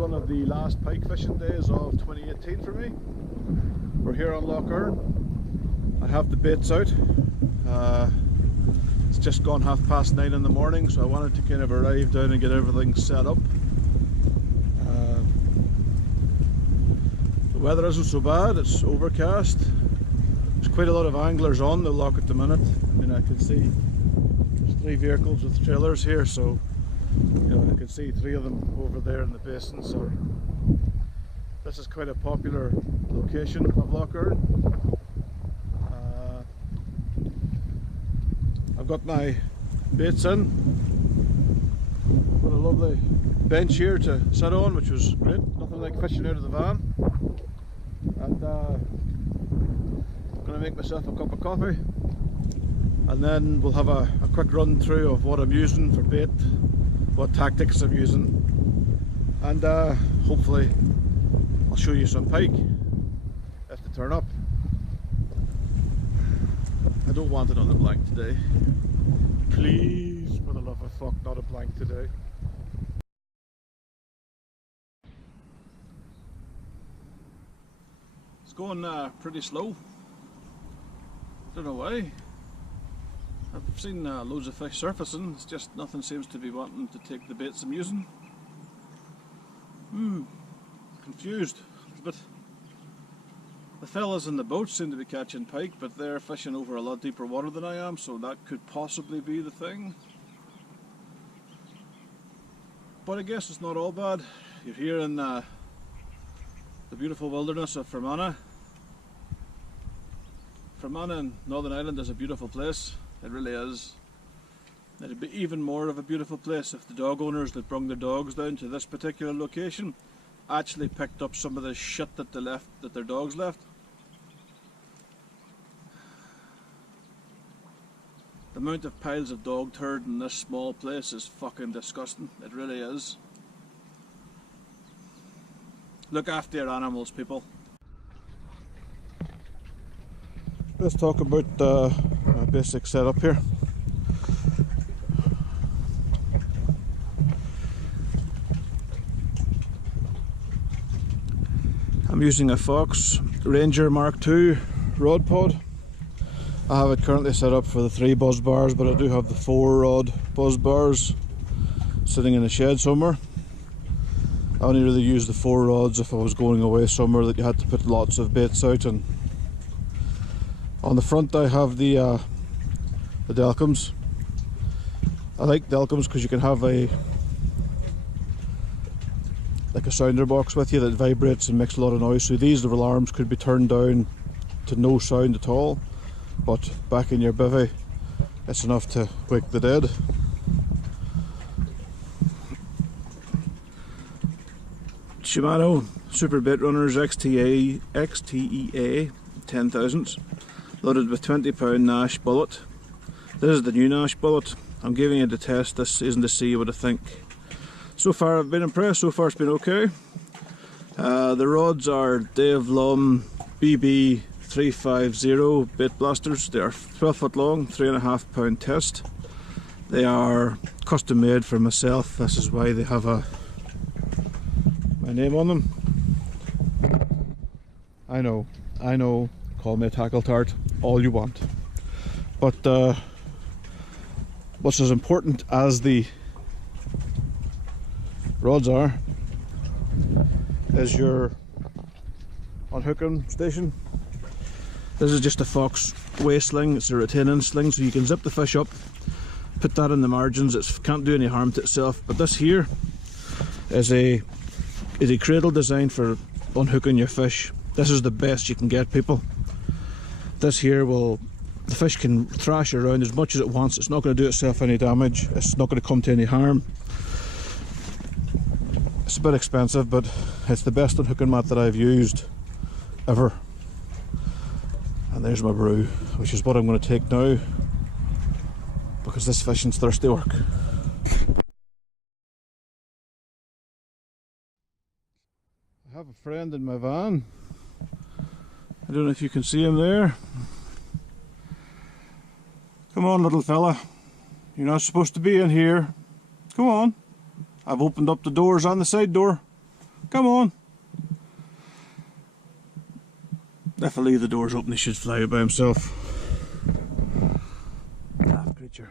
one of the last pike fishing days of 2018 for me. We're here on Lough Erne. I have the baits out. It's just gone 9:30 in the morning, so I wanted to kind of arrive down and get everything set up. The weather isn't so bad, it's overcast. There's quite a lot of anglers on the loch at the minute. I mean, I can see there's 3 vehicles with trailers here, so you know, I can see 3 of them over there in the basin. So this is quite a popular location of Lough Erne. I've got my baits in. Got a lovely bench here to sit on, which was great. Nothing like fishing out of the van. And I'm going to make myself a cup of coffee, and then we'll have a quick run through of what I'm using for bait, what tactics I'm using, and hopefully I'll show you some pike if they turn up. I don't want another blank today. Please, for the love of fuck, not a blank today. It's going pretty slow. Don't know why. I've seen loads of fish surfacing, it's just nothing seems to be wanting to take the baits I'm using. Confused a bit. The fellas in the boats seem to be catching pike, but they're fishing over a lot deeper water than I am, so that could possibly be the thing. But I guess it's not all bad. You're here in the beautiful wilderness of Fermanagh. Fermanagh in Northern Ireland is a beautiful place. It really is. It'd be even more of a beautiful place if the dog owners that brought their dogs down to this particular location actually picked up some of the shit that they left, that their dogs left. The amount of piles of dog turd in this small place is fucking disgusting. It really is. Look after your animals, people. Let's talk about my basic setup here. I'm using a Fox Ranger Mark II rod pod. I have it currently set up for the 3 buzz bars, but I do have the 4 rod buzz bars sitting in a shed somewhere. I only really use the 4 rods if I was going away somewhere that you had to put lots of baits out. And on the front I have the Delcoms. I like Delcoms because you can have like a sounder box with you that vibrates and makes a lot of noise, so these little alarms could be turned down to no sound at all, but back in your bivvy it's enough to wake the dead. Shimano Super Bait Runners XTEA 10,000s, loaded with 20-pound Nash bullet. This is the new Nash bullet. I'm giving it a test this season to see what I think. So far I've been impressed, so far it's been okay. The rods are Dave Lum BB 350 bait blasters. They are 12 foot long, 3.5 pound test. They are custom made for myself. This is why they have my name on them. I know, call me a tackle tart all you want. But what's as important as the rods are is your unhooking station. This is just a Fox way sling. It's a retaining sling, so you can zip the fish up, put that in the margins. It can't do any harm to itself. But this here is a cradle designed for unhooking your fish. This is the best you can get, people. This here the fish can thrash around as much as it wants. It's not going to do itself any damage. It's not going to come to any harm. It's a bit expensive, but it's the best unhooking mat that I've used ever. And there's my brew, which is what I'm going to take now, because this fishing's thirsty work. I have a friend in my van. I don't know if you can see him there. Come on, little fella. You're not supposed to be in here. Come on. I've opened up the doors on the side door. Come on. If I leave the doors open, he should fly by himself. Daft creature.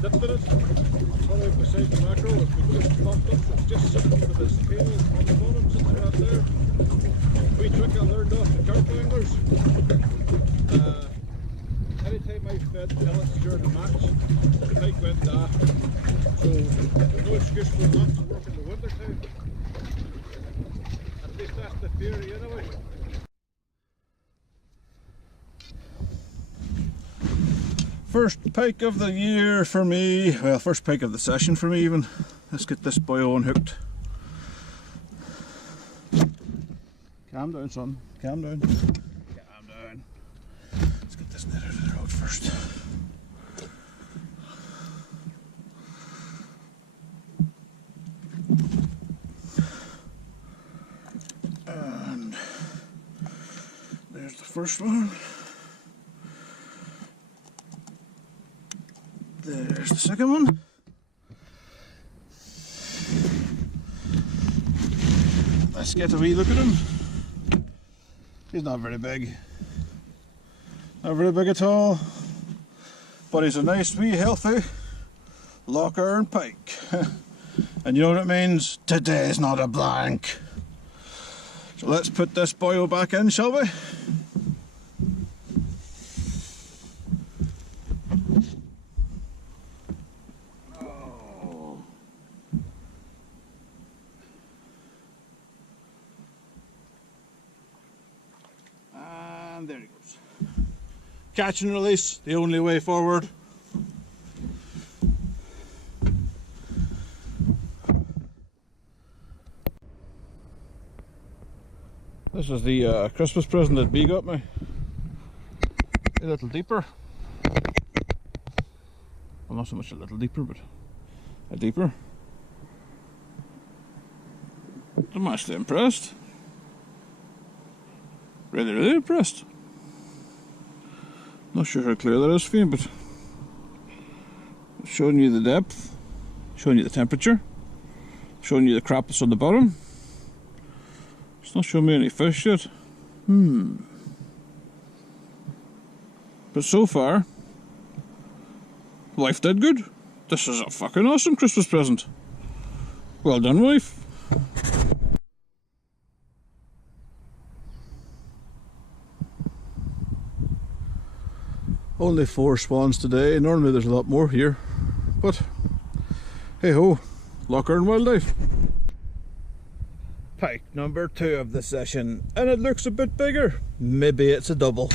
Dipped in it, all out beside the mackerel. It's been just popped up, so it's just sitting with this tail on the bottom, sitting right there. Wee trick I learned off the carp anglers. Anytime I fed pellets during a match, the pike went daft. So there's no excuse for not to work in the winter time. At least that's the theory anyway. First pike of the year for me, well, first pike of the session for me even. Let's get this boy unhooked. Calm down, son, calm down. Calm down. Let's get this net out of the road first. And there's the first one. There's the second one. Let's get a wee look at him. He's not very big. Not very big at all. But he's a nice wee healthy Lough Erne pike. And you know what it means? Today's not a blank. So let's put this boyo back in, shall we? And there he goes. Catch and release, the only way forward. This is the Christmas present that B got me. A little deeper. Well, not so much a little deeper, but a deeper. I'm actually impressed. Really, really impressed. Not sure how clear that is for you, but showing you the depth, showing you the temperature, showing you the crap that's on the bottom. It's not showing me any fish yet. But so far, wife did good. This is a fucking awesome Christmas present. Well done, wife. Only 4 spawns today. Normally there's a lot more here, But hey ho, Lough Erne wildlife. Pike number 2 of the session, and it looks a bit bigger. Maybe it's a double.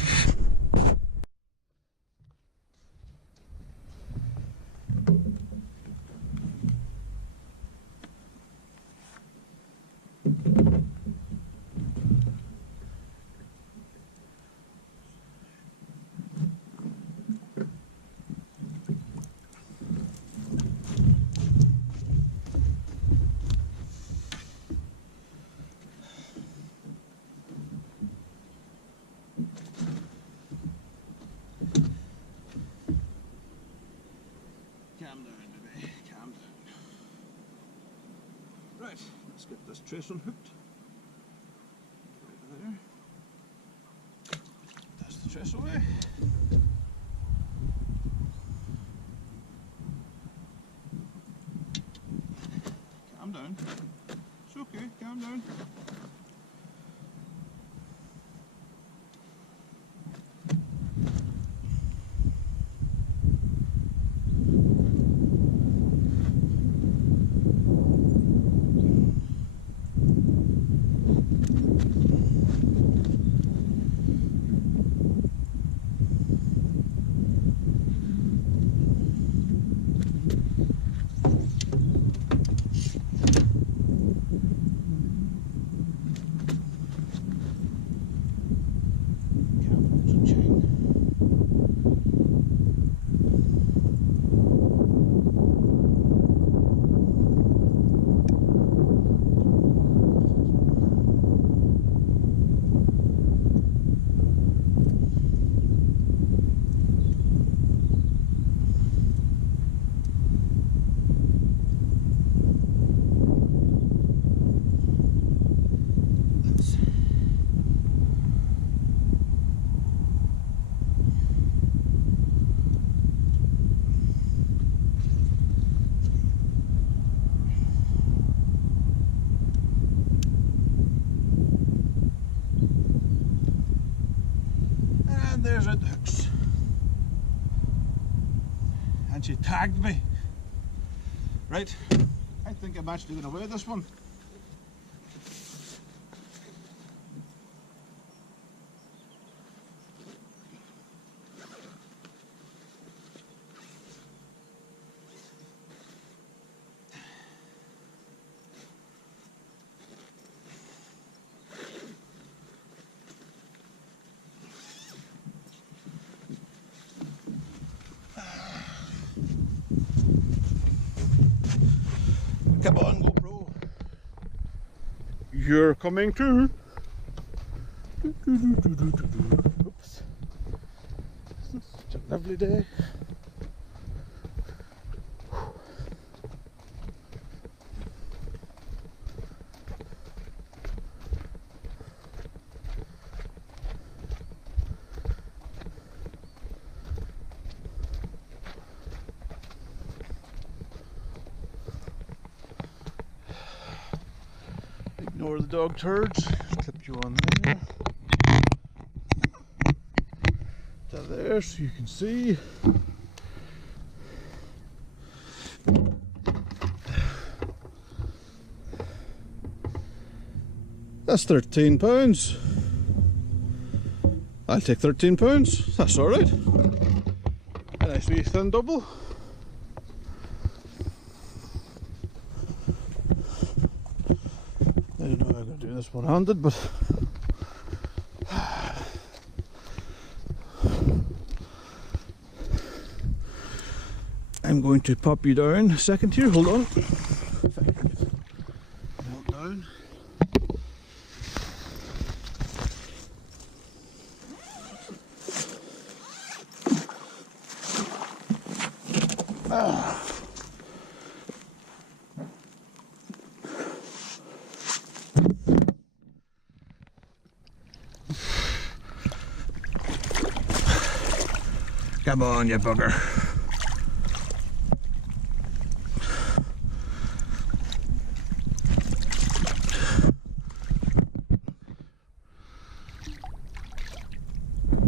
Calm down, baby, calm down. Right, let's get this trace unhooked. Right there. That's the trace away. Calm down. It's okay, calm down. There's it hooks. And she tagged me. Right, I think I'm actually going to weigh this one. Come on, GoPro. You're coming too. Oops. Isn't such a lovely day? Ignore the dog turds, clip you on there. To there so you can see. That's £13. I'll take £13. That's alright. A nice wee thin double. I don't know how I'm going to do this one-handed, but I'm going to pop you down a second here. Hold on. Hold down. Come on, you bugger.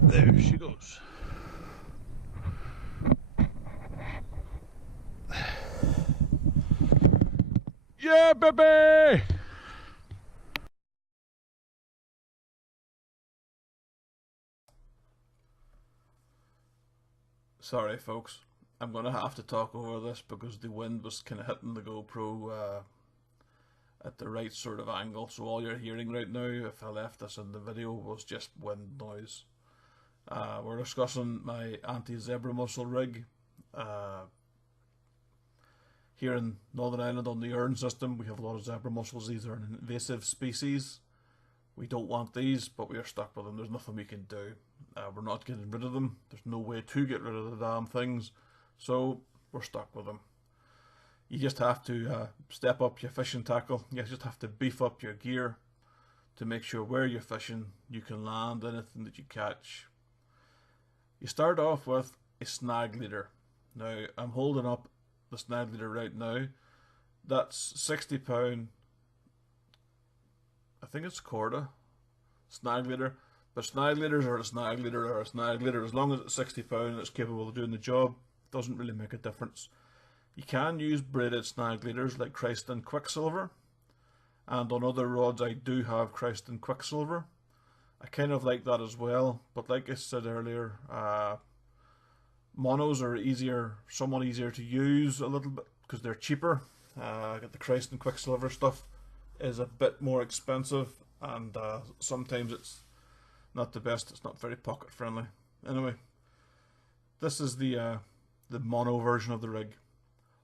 There she goes. Yeah, baby! Sorry folks, I'm going to have to talk over this because the wind was kind of hitting the GoPro at the right sort of angle, so all you're hearing right now, if I left this in the video, was just wind noise. We're discussing my anti-zebra mussel rig. Here in Northern Ireland on the Erne system, we have a lot of zebra mussels. These are an invasive species. We don't want these, but we are stuck with them. There's nothing we can do. We're not getting rid of them. There's no way to get rid of the damn things. So we're stuck with them. You just have to step up your fishing tackle. You just have to beef up your gear to make sure where you're fishing you can land anything that you catch. You start off with a snag leader. Now I'm holding up the snag leader right now. That's £60. I think it's Corda snag leader, but snag leaders are a snag leader or a snag leader. As long as it's £60 and it's capable of doing the job, it doesn't really make a difference. You can use braided snag leaders like Christ and Quicksilver, and on other rods I do have Christ and Quicksilver. I kind of like that as well, but like I said earlier, monos are somewhat easier to use a little bit because they're cheaper. The Christ and Quicksilver stuff is a bit more expensive, and sometimes it's not the best. It's not very pocket friendly. Anyway, this is the mono version of the rig.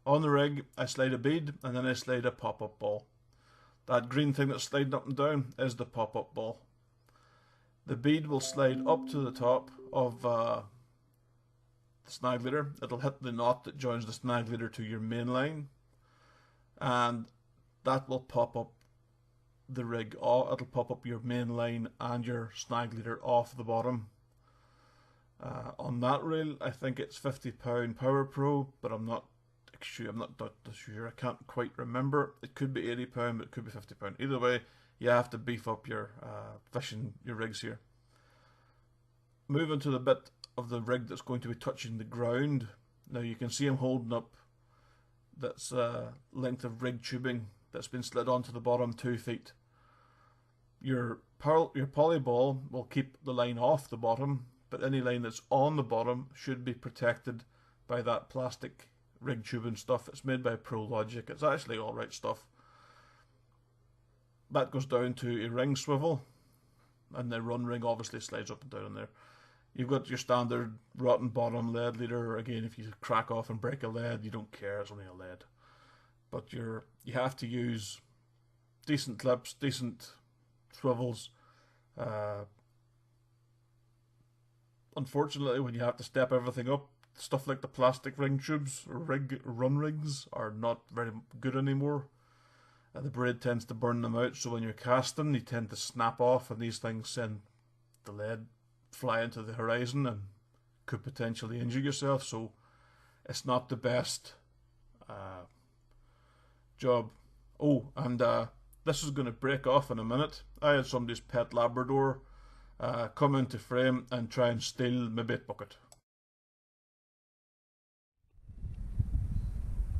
On the rig, I slide a bead and then I slide a pop-up ball. That green thing that's sliding up and down is the pop-up ball. The bead will slide up to the top of the snag leader. It'll hit the knot that joins the snag leader to your main line, and that will pop up the rig. It'll pop up your main line and your snag leader off the bottom. On that reel, I think it's £50 Power Pro, but I'm not sure. I can't quite remember. It could be £80, but it could be £50. Either way, you have to beef up your your rigs here. Moving to the bit of the rig that's going to be touching the ground. Now you can see I'm holding up that's length of rig tubing that's been slid onto the bottom 2 feet. Your poly ball will keep the line off the bottom, but any line that's on the bottom should be protected by that plastic rig tubing stuff. It's made by ProLogic. It's actually alright stuff. That goes down to a ring swivel, and the run ring obviously slides up and down in there. You've got your standard rotten bottom lead leader. Again, if you crack off and break a lead, you don't care, it's only a lead. But you have to use decent clips, decent swivels. Unfortunately, when you have to step everything up, stuff like the plastic ring tubes or run rigs are not very good anymore. The braid tends to burn them out, so when you're casting, they tend to snap off, and these things send the lead fly into the horizon and could potentially injure yourself. So it's not the best job. Oh, and this is going to break off in a minute. I had somebody's pet Labrador come into frame and try and steal my bait bucket.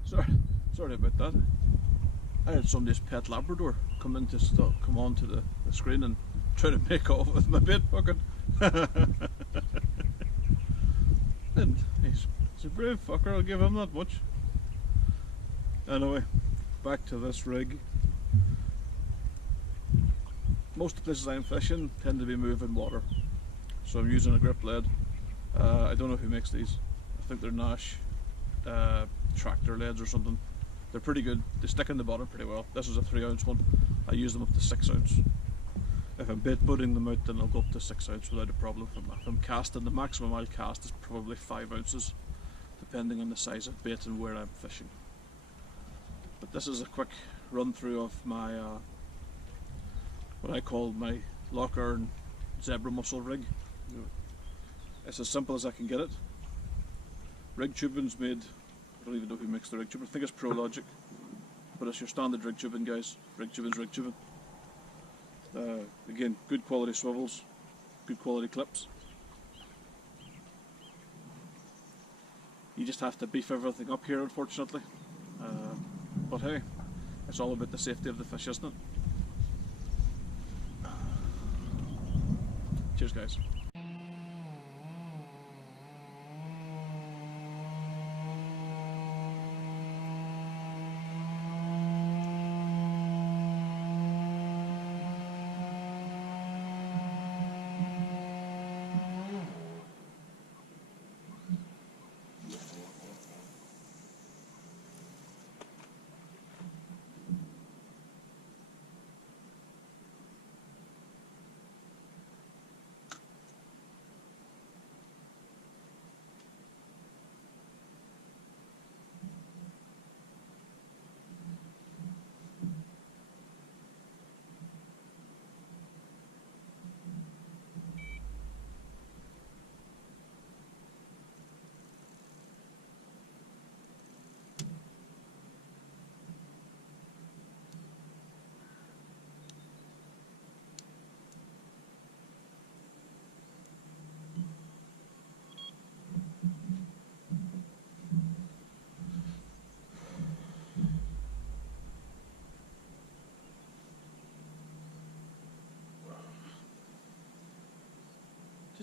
Sorry about that. I had somebody's pet Labrador come onto the screen and try to make off with my bait bucket. And he's a brave fucker, I'll give him that much. Anyway, back to this rig. Most of the places I'm fishing tend to be moving water, so I'm using a grip lead. I don't know who makes these. I think they're Nash tractor leads or something. They're pretty good. They stick in the bottom pretty well. This is a 3-ounce one. I use them up to 6 ounce. If I'm bait putting them out, then I'll go up to 6 ounce without a problem. If I'm casting, the maximum I'll cast is probably 5 ounces, depending on the size of bait and where I'm fishing. But this is a quick run through of my what I call my Lough Erne zebra mussel rig. It's as simple as I can get it. Rig tubing's made, I don't even know who makes the rig tubing. I think it's ProLogic, but it's your standard rig tubing, guys. Rig tubing's rig tubing. Again, good quality swivels, good quality clips. You just have to beef everything up here, unfortunately. But hey, It's all about the safety of the fish, isn't it? Cheers, guys.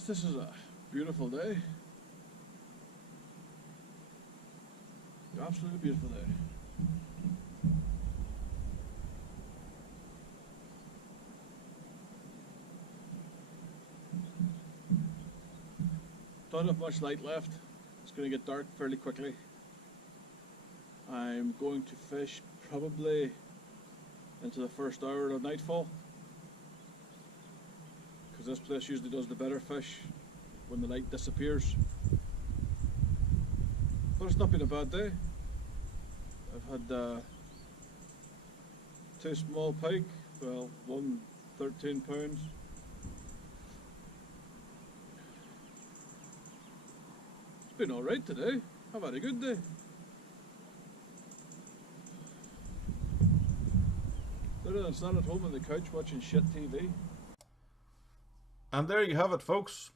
This is a beautiful day. Absolutely beautiful day. Don't have much light left. It's going to get dark fairly quickly. I'm going to fish probably into the first hour of nightfall, because this place usually does the better fish when the light disappears. But it's not been a bad day. I've had 2 small pike, well, one 13 pounds. It's been alright today. I've had a good day. Better than sitting at home on the couch watching shit TV. And there you have it, folks.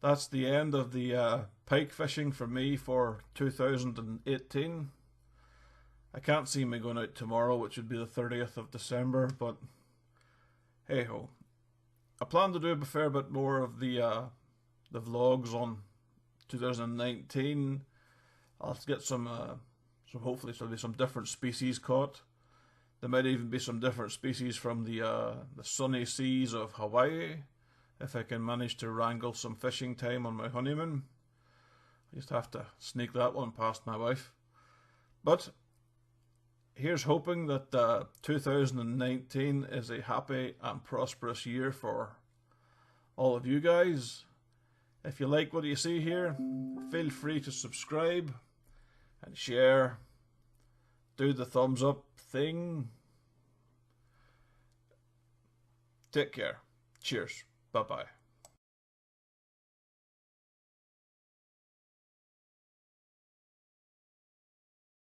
That's the end of the pike fishing for me for 2018. I can't see me going out tomorrow, which would be the 30th of December, but hey ho. I plan to do a fair bit more of the vlogs on 2019. I'll get some hopefully there'll be some different species caught. There might even be some different species from the sunny seas of Hawaii, if I can manage to wrangle some fishing time on my honeymoon. I just have to sneak that one past my wife. But here's hoping that 2019 is a happy and prosperous year for all of you guys. If you like what you see here, feel free to subscribe and share. Do the thumbs up thing. Take care. Cheers. Bye-bye.